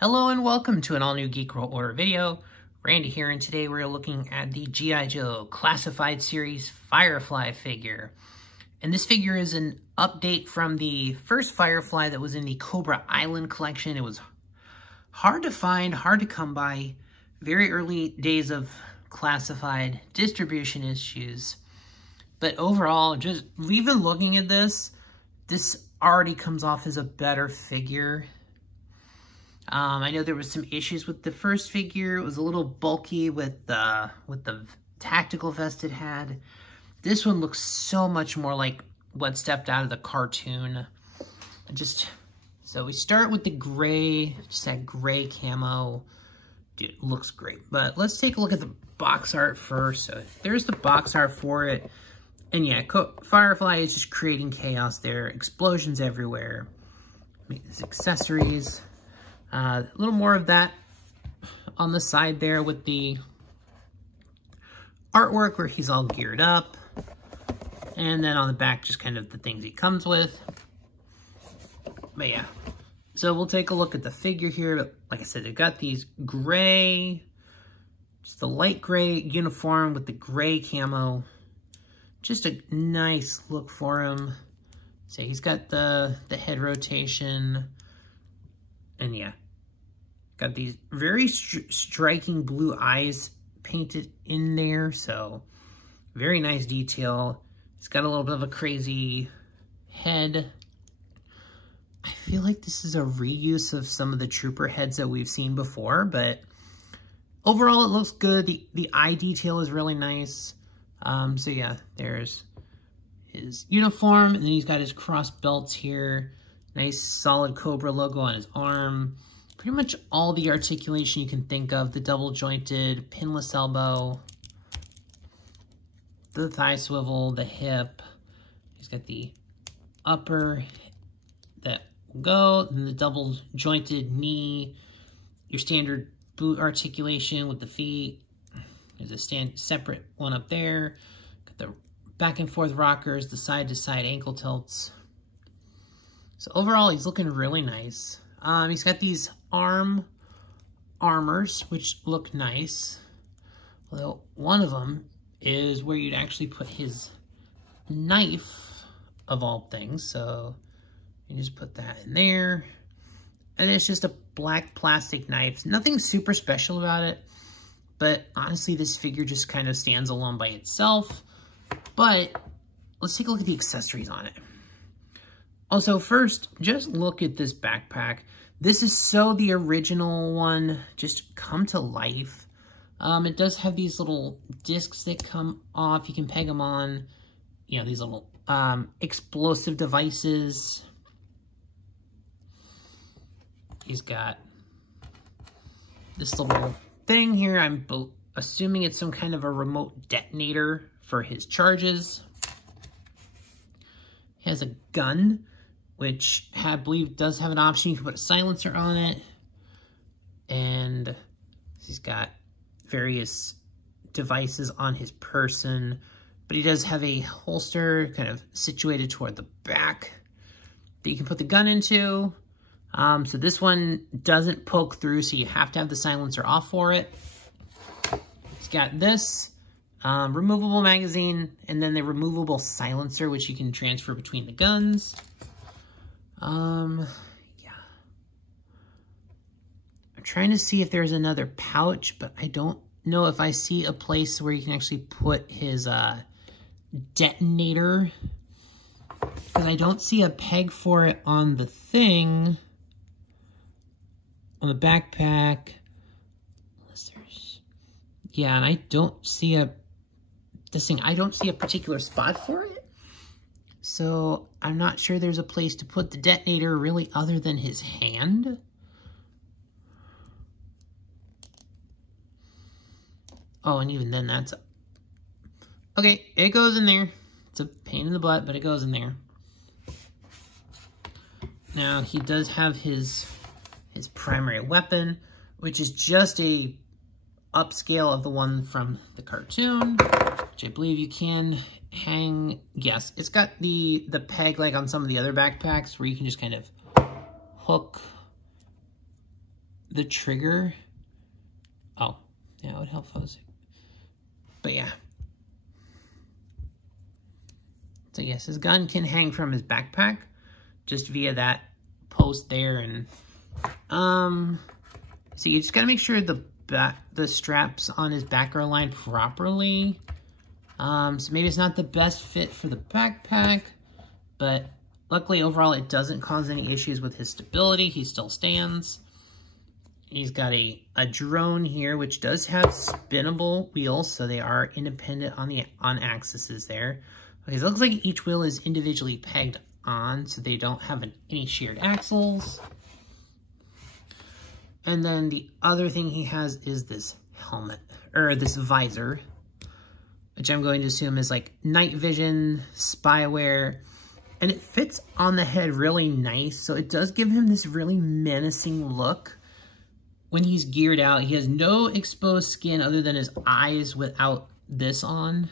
Hello and welcome to an all-new Geek World Order video. Randy here, and today we're looking at the GIJoe Classified Series Firefly figure. And this figure is an update from the first Firefly that was in the Cobra Island collection. It was hard to find, hard to come by, very early days of classified distribution issues. But overall, just even looking at this already comes off as a better figure. I know there was some issues with the first figure. It was a little bulky with the tactical vest it had. This one looks so much more like what stepped out of the cartoon. So we start with the gray, just that gray camo. Dude, it looks great. But let's take a look at the box art first. So there's the box art for it. And yeah, Firefly is just creating chaos there. Explosions everywhere. His accessories. A little more of that on the side there with the artwork where he's all geared up. And then on the back, just kind of the things he comes with. But yeah, so we'll take a look at the figure here. But like I said, they've got these gray, just the light gray uniform with the gray camo. Just a nice look for him. So he's got the head rotation. And yeah, got these very striking blue eyes painted in there. So very nice detail. It's got a little bit of a crazy head. I feel like this is a reuse of some of the trooper heads that we've seen before, but overall it looks good. The eye detail is really nice. So yeah, there's his uniform, and then he's got his cross belts here. Nice solid Cobra logo on his arm. Pretty much all the articulation you can think of. The double jointed, pinless elbow. The thigh swivel, the hip. He's got the upper that will go. And the double jointed knee. Your standard boot articulation with the feet. There's a separate one up there. Got the back and forth rockers, the side to side ankle tilts. So overall, he's looking really nice. He's got these armors, which look nice. Although one of them is where you'd actually put his knife, of all things. So you just put that in there. And it's just a black plastic knife. Nothing super special about it. But honestly, this figure just kind of stands alone by itself. But let's take a look at the accessories on it. Also, first, just look at this backpack. This is so the original one just come to life. It does have these little discs that come off. You can peg them on, you know, these little explosive devices. He's got this little thing here. I'm assuming it's some kind of a remote detonator for his charges. He has a gun, which I believe does have an option. You can put a silencer on it. And he's got various devices on his person. But he does have a holster kind of situated toward the back that you can put the gun into. So this one doesn't poke through, so you have to have the silencer off for it. It's got this removable magazine, and then the removable silencer, which you can transfer between the guns. Yeah. I'm trying to see if there's another pouch, but I don't know if I see a place where you can actually put his, detonator. Because I don't see a peg for it on the thing. On the backpack. Unless there's... Yeah, and I don't see I don't see a particular spot for it. So I'm not sure there's a place to put the detonator really other than his hand. Oh, and even then that's... Okay, it goes in there. It's a pain in the butt, but it goes in there. Now, he does have his primary weapon, which is just a upscale of the one from the cartoon, which I believe you can hang. Yes, it's got the peg like on some of the other backpacks where you can just kind of hook the trigger. Oh, yeah, it would help if I was... But yeah. So yes, his gun can hang from his backpack just via that post there. And so you just gotta make sure the straps on his back are aligned properly. So maybe it's not the best fit for the backpack, but luckily overall it doesn't cause any issues with his stability. He still stands. He's got a drone here, which does have spinnable wheels, so they are independent on axes there. Okay, so it looks like each wheel is individually pegged on, so they don't have any shared axles. And then the other thing he has is this helmet, or this visor, which I'm going to assume is like night vision, spyware, and it fits on the head really nice, so it does give him this really menacing look. When he's geared out, he has no exposed skin other than his eyes without this on.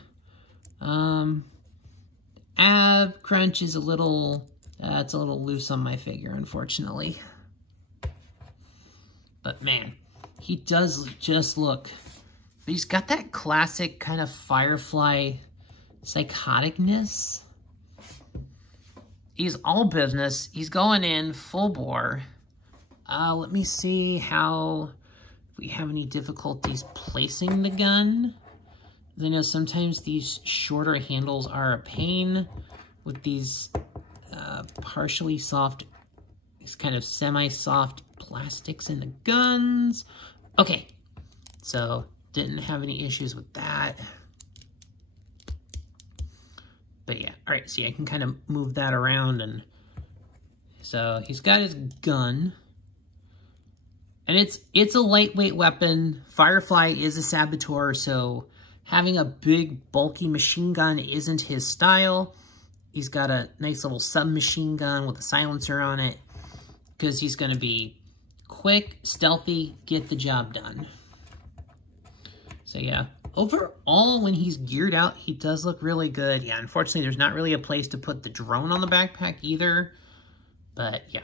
Ab crunch is a little, it's a little loose on my figure, unfortunately. But man, he does just look, but he's got that classic kind of Firefly psychoticness. He's all business. He's going in full bore. Let me see how, if we have any difficulties placing the gun. I know sometimes these shorter handles are a pain with these partially soft, these kind of semi-soft plastics in the guns. Okay, so didn't have any issues with that. But yeah, all right, see, I can kind of move that around, and so he's got his gun. And it's a lightweight weapon. Firefly is a saboteur, so having a big, bulky machine gun isn't his style. He's got a nice little submachine gun with a silencer on it, because he's going to be quick, stealthy, get the job done. So yeah, overall, when he's geared out, he does look really good. Yeah, unfortunately, there's not really a place to put the drone on the backpack either. But yeah.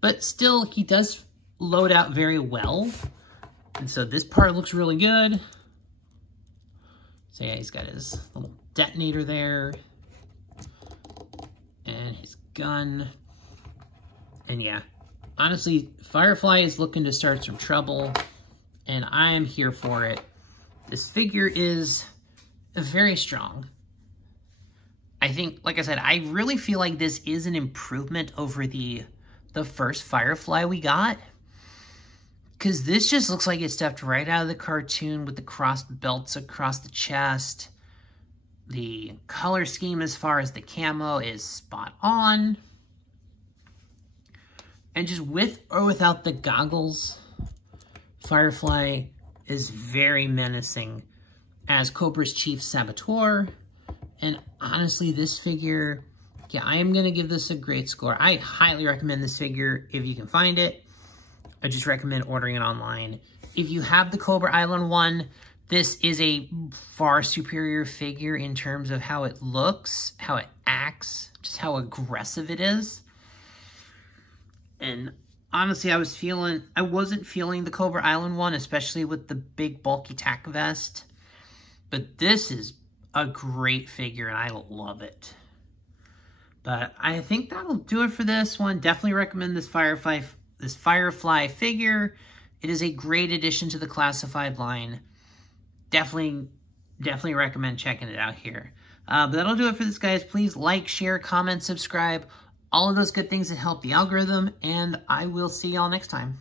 But still, he does load out very well. And so this part looks really good. So yeah, he's got his little detonator there. And his gun. And yeah, honestly, Firefly is looking to start some trouble. And I am here for it. This figure is very strong. I think, like I said, I really feel like this is an improvement over the first Firefly we got. Because this just looks like it's stepped right out of the cartoon with the crossed belts across the chest. The color scheme as far as the camo is spot on. And just with or without the goggles, Firefly is very menacing as Cobra's chief saboteur. And honestly, this figure, yeah, I am going to give this a great score. I highly recommend this figure if you can find it. I just recommend ordering it online. If you have the Cobra Island one, this is a far superior figure in terms of how it looks, how it acts, just how aggressive it is. And honestly, I wasn't feeling the Cobra Island one, especially with the big bulky tack vest. But this is a great figure and I love it. But I think that'll do it for this one. Definitely recommend this Firefly figure. It is a great addition to the classified line. Definitely recommend checking it out here. But that'll do it for this, guys. Please like, share, comment, subscribe. All of those good things that help the algorithm. And I will see y'all next time.